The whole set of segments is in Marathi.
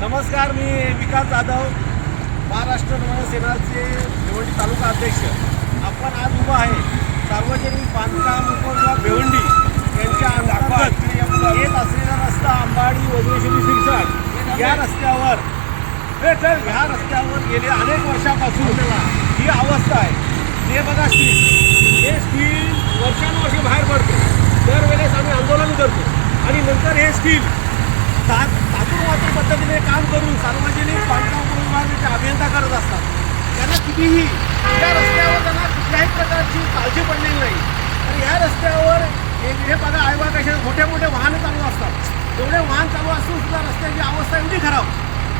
नमस्कार मी विकास जाधव महाराष्ट्र नवसेनाचे भिवंडी तालुका अध्यक्ष. आपण आज उभा आहे. सार्वजनिक बांधकाम उपक्रम भिवंडी यांच्या अंतर्गत येत असलेला रस्ता अंबाडी वज्रेश्वरी शिरसाट या रस्त्यावर हे ह्या रस्त्यावर गेले अनेक वर्षापासून ही अवस्था आहे. ते बघा स्टील हे स्टील वर्षानुवर्ष बाहेर पडते. दरवेळेस आम्ही आंदोलन करतो. आणि नंतर हे स्टील सात तातूर पद्धतीने काम करून सार्वजनिक बांधकाम विभागाचे अभियंता करत असतात. त्यांना कितीही या रस्त्यावर त्यांना कुठल्याही प्रकारची काळजी पडलेली नाही. तर ह्या रस्त्यावर हे हे बघा आयवा कशा मोठे मोठे वाहनं चालू असतात. एवढे वाहन चालू असून सुद्धा रस्त्याची अवस्था एवढी खराब.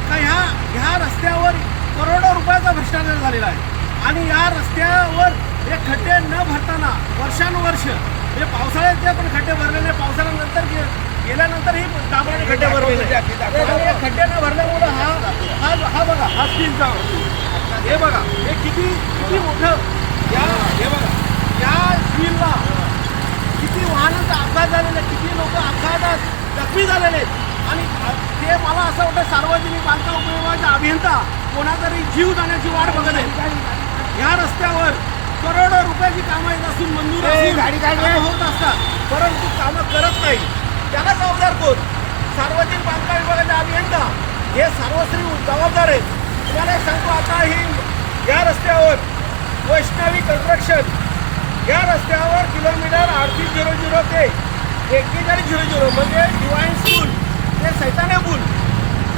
का ह्या ह्या रस्त्यावर करोडो रुपयाचा भ्रष्टाचार झालेला आहे. आणि या रस्त्यावर हे खड्डे न भरताना वर्षानुवर्ष म्हणजे हे पावसाळ्याचे पण खड्डे गेल्यानंतर ही डांबराने खड्डे भरलेले आणि हे खड्डे न भरल्यामुळं हा हा हा बघा हा स्टीलचा हे बघा हे किती किती मोठं या हे बघा या स्टीलला किती वाहनांचा अपघात झालेला किती लोक अपघातात जखमी झालेले आहेत. आणि ते मला असं वाटतं सार्वजनिक बांधकाम उपयोगाचा अभियंता कोणातरी जीव जाण्याची वाट बघत आहे या रस्त्यावर करोडो रुपयाची कामं येत असून मंजूर होत असतात. परंतु कामं करत नाही त्याला जबाबदार कोण सार्वजनिक बांधकाम विभागाचे अभियंता हे सर्वस्वी जबाबदार आहेत. तुम्हाला एक सांगतो आता ही या रस्त्यावर वैष्णवी कन्स्ट्रक्शन या रस्त्यावर किलोमीटर अडतीस झिरो झिरो ते एक्केचाळीस झिरो झिरो म्हणजे डिवाईन स्कूल ते सैताने पूल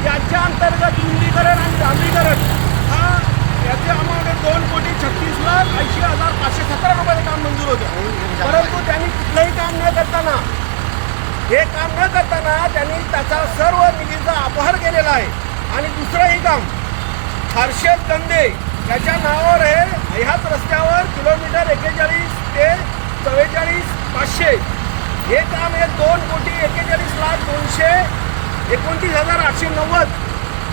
याच्या अंतर्गत रुंदीकरण आणि डांबरीकरण हा याचे अमाऊंट आहे दोन कोटी छत्तीस लाख ऐंशी हजार पाचशे सतरा रुपयाचं काम मंजूर होतं. परंतु त्यांनी कुठलंही काम न करताना हे काम न करताना त्यांनी त्याचा सर्व निधीचा अपहार केलेला आहे. आणि दुसरंही काम हर्षद कंदे याच्या नावावर हे ह्याच रस्त्यावर किलोमीटर एक्केचाळीस ते चव्वेचाळीस पाचशे. हे काम हे दोन कोटी एक्केचाळीस लाख दोनशे एकोणतीस हजार आठशे नव्वद.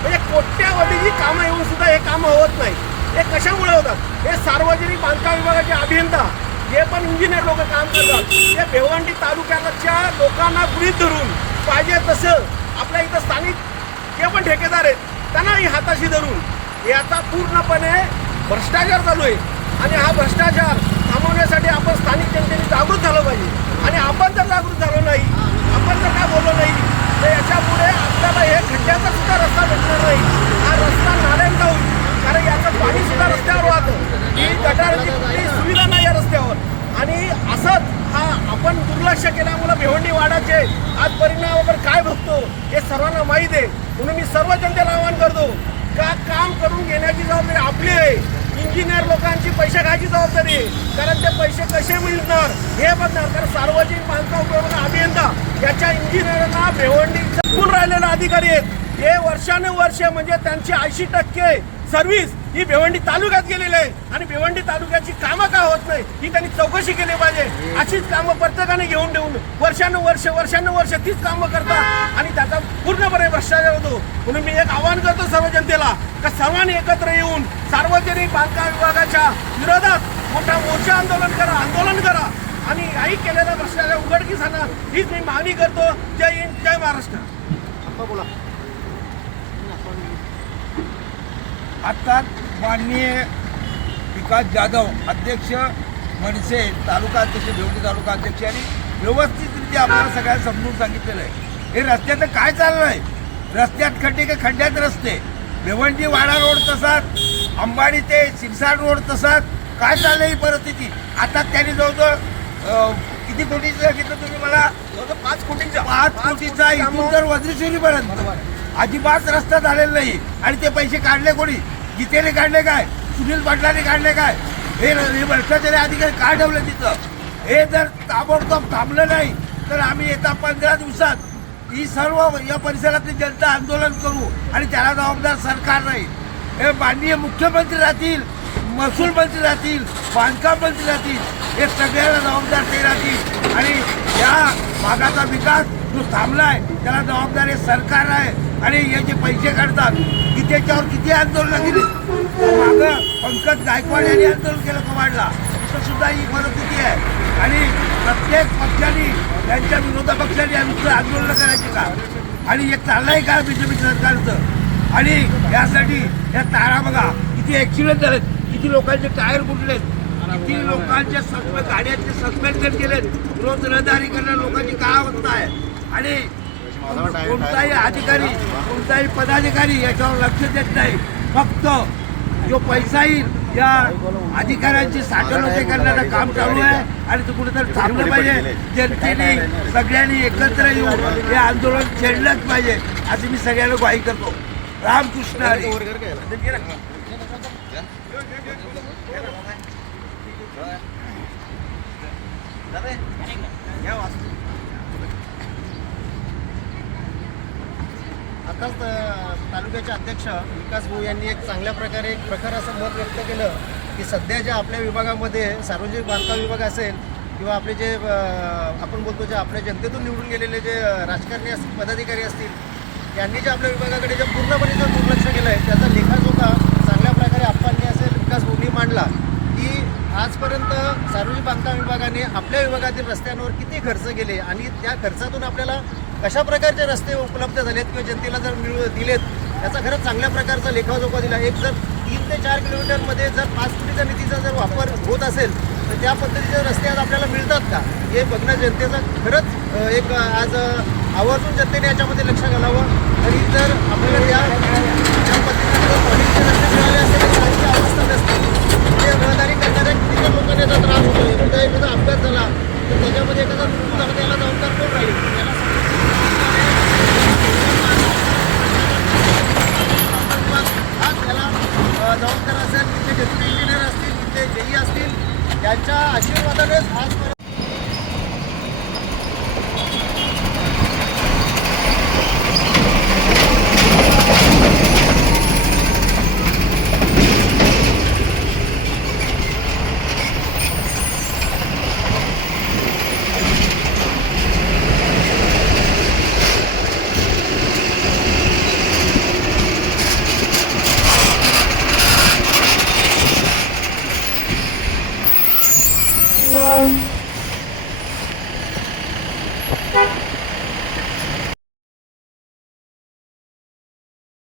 म्हणजे कोट्यावधीची कामं येऊन सुद्धा हे कामं होत नाही. हे कशामुळे होतात? हे सार्वजनिक बांधकाम विभागाचे अभियंता जे पण इंजिनियर लोक काम करतात. ते भिवंडी तालुक्याच्या लोकांना गृहित धरून पाहिजे तसं आपल्या इथं स्थानिक जे पण ठेकेदार आहेत. त्यांनाही हाताशी धरून. याचा पूर्णपणे भ्रष्टाचार चालू आहे. आणि हा भ्रष्टाचार थांबवण्यासाठी आपण स्थानिक जनतेने जागृत झालं पाहिजे. आणि आपण जर जागृत झालो नाही. आपण जर काय बोललो नाही? तर याच्यामुळे आपल्याला हे खड्ड्याचा सुद्धा रस्ता भेटणार नाही. हा रस्ता नारायणचा होईल कारण याचं पाणी सुद्धा रस्त्यावर वाहतं ही गटाराची कुठलीही सुविधा नाही या रस्त्यावर आणि असंच हा आपण दुर्लक्ष केल्यामुळे भिवंडी आज आज परिणामावर काय भोगतो हे सर्वांना माहीत आहे. म्हणून मी सर्व जनतेला आवाहन करतो का काम करून घेण्याची जबाबदारी आपली आहे. इंजिनियर लोकांची पैसे घ्यायची जबाबदारी आहे. कारण ते पैसे कसे मिळणार हे बघणार. कारण सार्वजनिक बांधकाम अभियंता याच्या इंजिनियरना भिवंडी चुकून राहिलेले अधिकारी आहेत? हे वर्षानुवर्ष म्हणजे त्यांची ऐंशी टक्के सर्व्हिस ही भिवंडी तालुक्यात गेलेली आहे. आणि भिवंडी तालुक्याची कामं का होत नाही ही त्यांनी चौकशी केली पाहिजे. अशीच कामं प्रत्येकाने घेऊन देऊन वर्षानुवर्ष वर्षानुवर्ष तीच कामं करतात. आणि त्याचा पूर्णपणे भ्रष्टाचार होतो. म्हणून मी एक आवाहन करतो सर्व जनतेला का सर्वांनी एकत्र येऊन सार्वजनिक बांधकाम विभागाच्या विरोधात मोठा मोर्चा आंदोलन करा आंदोलन करा. आणि आई केलेला भ्रष्टाचार उघडकीस आणा हीच मी मागणी करतो. जय हिंद जय महाराष्ट्र. बोला. आता माननीय विकास जाधव अध्यक्ष मनसे तालुका अध्यक्ष भिवंडी तालुका अध्यक्ष यांनी व्यवस्थितरित्या आपल्याला सगळ्यांना समजून सांगितलेलं आहे. हे रस्त्याचं काय चाललं आहे रस्त्यात खड्डे का खड्ड्यात रस्ते? भिवंडी वाडा रोड तसाच अंबाडी ते शिरसाट रोड तसाच काय चाललंय ही परिस्थिती? आता त्यांनी जवळजवळ किती कोटीचं सांगितलं तुम्ही मला? पाच कोटींच्या. पाच कोटीचा इथून तर वज्रेश्वरीपर्यंत. अजिबात रस्ता झालेला नाही. आणि ते पैसे काढले कोणी? गीतेने काढले काय? सुनील पाटलाने काढले काय? हे भ्रष्टाचारी अधिकारी काय ठेवले तिथं? हे जर ताबडतोब थांबलं नाही तर आम्ही येत्या पंधरा दिवसात ही सर्व या परिसरातली जनता आंदोलन करू आणि त्याला जबाबदार सरकार नाही. हे माननीय मुख्यमंत्री राहतील महसूल मंत्री राहतील बांधकाम मंत्री राहतील हे सगळ्याला जबाबदार ते राहतील. आणि या भागाचा विकास जो थांबला आहे त्याला जबाबदार हे सरकार आहे. आणि हे जे पैसे काढतात की त्याच्यावर किती आंदोलन केली? मागं पंकज गायकवाड यांनी आंदोलन केलं कमांडला. तिथं सुद्धा ही परिस्थिती आहे. आणि प्रत्येक पक्षाने त्यांच्या विरोधा पक्षाने आमचं आंदोलन करायचे का? आणि हे चाललंय का बीजेपी सरकारचं? आणि यासाठी या तारा बघा किती ऍक्सिडेंट झालेत किती लोकांचे टायर फुटलेत किती लोकांच्या सस्पे गाड्यांचे सस्पेन्शन केलेत. रोज रहदारी करणं लोकांची काय अवस्था आहे? आणि कोणताही अधिकारी कोणताही पदाधिकारी याच्यावर लक्ष देत नाही. फक्त जो पैसा येईल या अधिकाऱ्यांची साठवणुकी करण्याचं काम चालू आहे आणि ते कुठेतरी थांबलं पाहिजे. जनतेने सगळ्यांनी एकत्र येऊन हे आंदोलन छेडलंच पाहिजे असं मी सगळ्यांना ग्वाही करतो. रामकृष्ण हरी. आताच तालुक्याचे अध्यक्ष विकास भाऊ यांनी एक चांगल्या प्रकारे एक प्रखर असं मत व्यक्त केलं की सध्या ज्या आपल्या विभागामध्ये सार्वजनिक बांधकाम विभाग असेल किंवा आपले जे आपण बोलतो जे आपल्या जनतेतून निवडून गेलेले जे राजकारणी असतील पदाधिकारी असतील यांनी जे आपल्या विभागाकडे जे पूर्णपणे जर दुर्लक्ष केलं आहे त्याचा लेखाजोखा चांगल्या प्रकारे आप्पांनी असेल विकास भाऊंनी मांडला की आजपर्यंत सार्वजनिक बांधकाम विभागाने आपल्या विभागातील रस्त्यांवर किती खर्च केले आणि त्या खर्चातून आपल्याला कशा प्रकारचे रस्ते उपलब्ध झालेत किंवा जनतेला जर मिळू दिलेत याचा खरंच चांगल्या प्रकारचा लेखाजोखा दिला एक जर तीन ते चार किलोमीटरमध्ये जर पाच कोटीचा निधीचा जर वापर होत असेल तर त्या पद्धतीचे रस्ते आज आपल्याला मिळतात का? हे बघणं जनतेचं खरंच एक आज आवर्जून जनतेने याच्यामध्ये लक्ष घालावं. आणि जर आपल्याला त्या त्या पद्धतीने रस्ते मिळाले असेल तर आजची अवस्था नसते म्हणजे रहदारी करणाऱ्या किती लोकांना याचा त्रास होतो एखादा एखादा अपघात झाला तर त्याच्यामध्ये एखादा मृत्यू झाला त्याला जबाबदार कोण राहील त्याला हा त्याला अ, जबाबदार असेल तिथले डेप्युटी इंजिनियर असतील तिथले जेई असतील त्यांच्या आशीर्वादानेच आज